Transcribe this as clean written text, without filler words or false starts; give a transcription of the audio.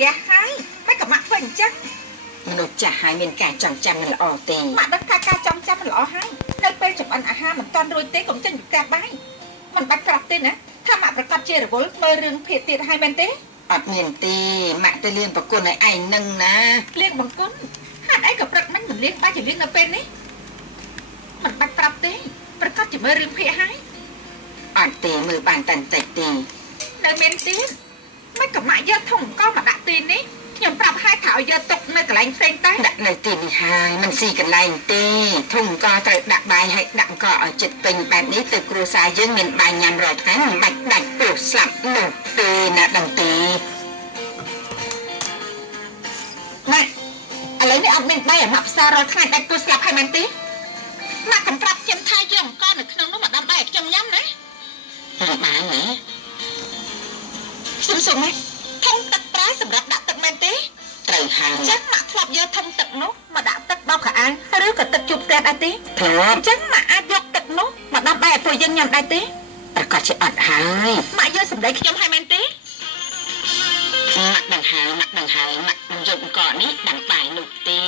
ghé hai mấy cả mặt phình chắcមនុស្សចាស់ហើយមានការចងចាំមិនល្អទេម៉ាក់ដឹងថាការចងចាំមិនល្អហើយនៅពេលចម្អិនអាហារមិនតាន់រួចទេកុំចេញពីផ្ទះបាយមិនបាច់ប្រាប់ទេណាថាម៉ាក់ប្រកាសជារវល់មើលរឿងភាគទៀតហើយមែនទេអត់មានទេម៉ាក់ទៅលៀងប្រគុណឲ្យឯងនឹងណាលៀងបង្គន់ហេតុអីក៏ព្រឹកមិញមិនលៀងបាច់ជាលៀងនៅពេលនេះមិនបាច់ប្រាប់ទេប្រកាសជាមើលរឿងភាគហើយអត់ទេមើលបានតែបន្តិចទេនៅមានទៀតមិនក៏ម៉ាក់យកធុងអង្គមកដាក់ទីនេះខ្ញុំប្រាប់ឲ្យថាឲ្យយកទុកនៅកន្លែងផ្សេងតែដាក់នៅទីនេះហើយមិនស៊ីកន្លែងទេធុងក៏ត្រូវដាក់បាយឲ្យដាក់ក៏ឲ្យចិត្តពេញបែបនេះទៅគ្រួសារយើងមានបាយញ៉ាំរាល់ថ្ងៃមិនបាច់ដាច់ពោះស្លាប់នោះទេណាដឹងទេម៉ាក់ឥឡូវនេះអត់មានបាយឲ្យម៉ាក់ផ្សាររាល់ថ្ងៃដាច់ពោះស្លាប់ហើយមែនទេម៉ាក់កំប្រាប់ខ្ញុំថាយកអង្គនៅក្នុងនោះមកដាំបាយឲ្យខ្ញុំញ៉ាំណាមិនបានណាសុំសុំម៉េចធុងទឹកប្រើសម្រាប់ដាក់ទឹកមែនទេត្រូវហើយចឹងម៉ាក់ធ្លាប់យកធុងទឹកនោះមកដាក់ទឹកបោកខោអាំងឬក៏ទឹកជូបផ្ទះដែរទេធ្លាប់អញ្ចឹងម៉ាក់អាចយកទឹកនោះមកដាំបាយឲ្យពួកយើងញ៉ាំដែរទេប្រកាសជាអត់ហើយម៉ាក់យកសម្ដីខ្ញុំហើយមែនទេម៉ាក់ដឹងហើយម៉ាក់យកអង្គនេះដាំបាយនោះទេ